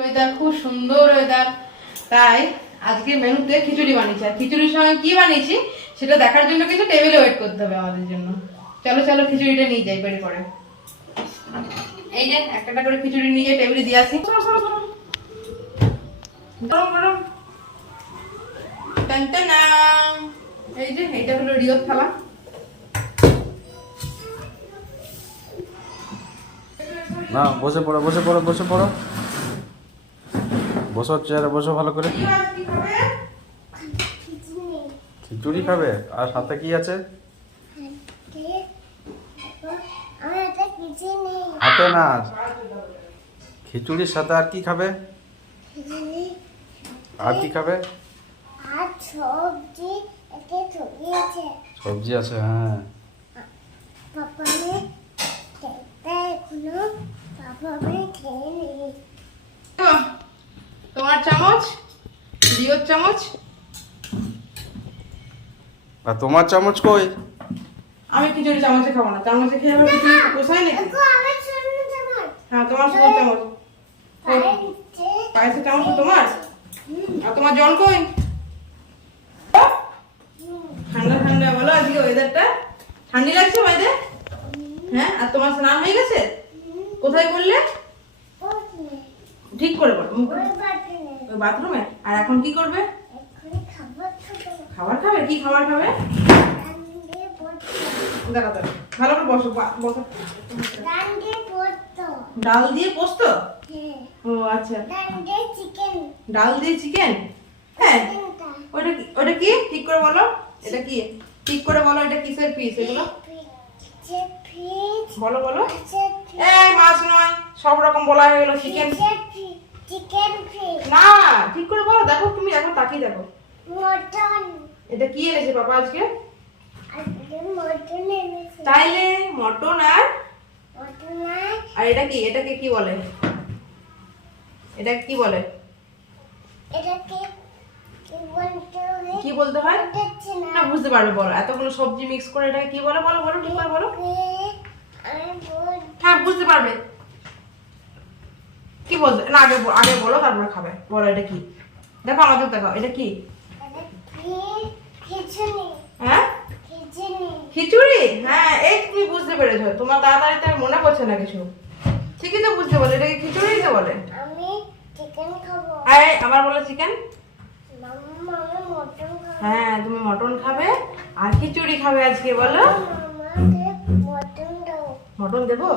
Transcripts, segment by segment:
Weather খুব সুন্দর weather তাই আজকে মেনুতে খিচুড়ি বানিয়েছি। আর খিচুড়ির সঙ্গে কি বানিয়েছি সেটা দেখার জন্য কিন্তু টেবিলে ওয়েট করতে হবে আমাদের জন্য। চলো চলো খিচুড়িটা নিয়ে যাই বেড়ে করে। এই যে একটা একটা করে খিচুড়ি নিয়ে যাই টেবিলে দিয়ে আসি। গরম, গরম, গরম। গরম গরম। টান টানা। এই যে এইটা হলো রিওর থালা। না বসে পড়ো বসে পড়ো বসে পড়ো। বসো চেয়ারে বসো ভালো করে? খিচুড়ি খাবে? আর সাথে কি আছে? হাতে না। খিচুড়ির সাথে আর কি খাবে? আর কি খাবে? সবজি আছে হ্যাঁ। পাপানে একটা এখনও পাপানে খেয়ে নেই তো, তোমার চামচ রিওর চামচ? আর তোমার চামচ কই? আমি খিচুড়ি চামচে খাব না। চামচে খেয়ে আবার খিচুড়ি পোষায় নাকি? হ্যাঁ তোমার সবুজ চামচ। পায়ে পায়েসের চামচ তোমার? আর তোমার জল কই? ঠান্ডা ঠান্ডা বলো আজকে ওয়েদারটা ঠান্ডি লাগছে বাইরে? হ্যাঁ আর তোমার স্নান হয়ে গেছে? কোথায় করলে? ঠিক করে বলো। মুখ ওই বাথরুমে? আর এখন কি করবে? খাবার খাবে। কি খাবার খাবে? দেখা ভালো করে বসো ডাল দিয়ে পোস্ত? হ্যাঁ। ও আচ্ছা। ডাল দিয়ে চিকেন? হ্যাঁ। ওটা কি ওটা কি? ঠিক করে বলো। এটা কি? ঠিক করে বলো এটা কিসের পিস এগুলো? বলো বলো। এই মাছ নয় সব রকম বলা হয়ে গেলো চিকেন চিকেন ফিশ না ঠিক করে বলো দেখো তুমি এখন তাকিয়ে দেখো। মটন এটা কি এনেছে পাপা আজকে? আজকে মটন এনেছে। তাইলে মটন আর মটন আর এটা কি এটাকে কি বলে? এটা কি বলে? কি বলতে হয়? না। বুঝতে পারবে বলো। এতগুলো সবজি মিক্স করে এটাকে কি বলে? বলো বলো ঠিক করে বলো হ্যাঁ বুঝতে পারবে। কি বলতে না আগে আগে বলো তারপরে খাবে। বলো এটা কি? দেখো আমাদের দেখো এটা কি? খিচুড়ি। হ্যাঁ? খিচুড়ি। হ্যাঁ এই তুমি বুঝতে পেরেছ। তোমার তাড়াতাড়ি তো আর মনে পড়ছে না কিছু। ঠিকই তো বুঝতে বলে এটাকে খিচুড়ি তো বলে? আমি চিকেন খাব। আরে আবার বলো চিকেন মটন হ্যাঁ তুমি মটন খাবে আর খিচুড়ি খাবে আজকে বলো। মটন দেবো।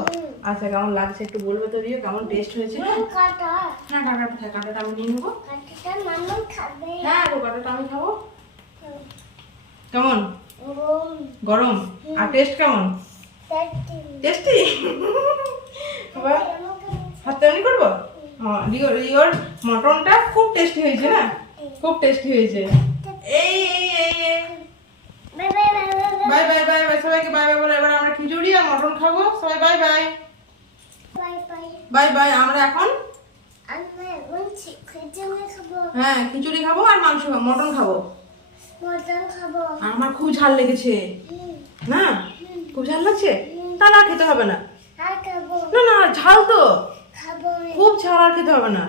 আচ্ছা কেমন লাগছে একটু বলব তো দিও কেমন টেস্ট হয়েছে? হ্যাঁ কাঁটাটা হ্যাঁ, কোথায় কাঁটাটা আমি নিয়ে নেব। হ্যাঁ গো কাঁটাটা আমি খাব। কেমন? গরম। আর টেস্ট কেমন? টেস্টি হাতে আমি করব? রিওর মটনটা খুব টেস্টি হয়েছে না? খুব টেস্টি হয়েছে। এই এই এই বাই বাই বাই বাই সবাইকে বাই বাই বলে। এবার আমরা খিচুড়ি আর মটন খাব। সবাই বাই বাই বাই আমরা এখন হ্যাঁ খিচুড়ি খাব আর মাংস খাব মটন খাব। মটন খাব। আমার খুব ঝাল লেগেছে। না? খুব ঝাল লাগছে? তাহলে আর খেতে হবে না। না না ঝাল তো। খুব ঝাল আর খেতে হবে না।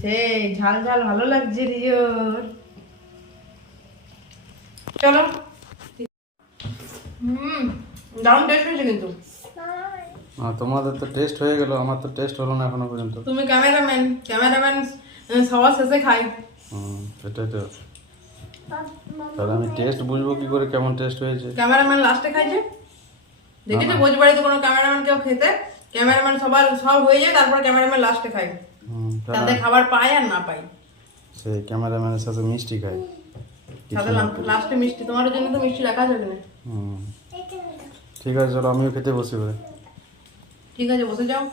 সেই ঝাল ঝাল ভালো লাগছে রিওর চলো। হুম। দারুণ টেস্ট হয়েছে কিন্তু। তোমাদের তো টেস্ট হয়ে গেল আমার তো টেস্ট হলো না এখনও পর্যন্ত। তুমি ক্যামেরাম্যান ক্যামেরাম্যান সবার শেষে খাই। হুম সেটাই তো। তাহলে আমি টেস্ট বুঝব কি করে কেমন টেস্ট হয়েছে। ক্যামেরাম্যান লাস্টে খাইছে দেখেছ ভোজ বাড়িতে কোনো ক্যামেরাম্যান কেউ খেতে? ক্যামেরাম্যান সবার সব হয়ে যায় তারপর ক্যামেরাম্যান লাস্টে হুম তাতে খাবার পায় আর না পায় সেই ক্যামেরাম্যানের সাথে মিষ্টি খাই। তাতে লাস্টে মিষ্টি তোমার জন্য তো মিষ্টি রাখা যাবে না। হুম। ঠিক আছে চলো আমিও খেতে বসি ঠিক আছে বসে যাও।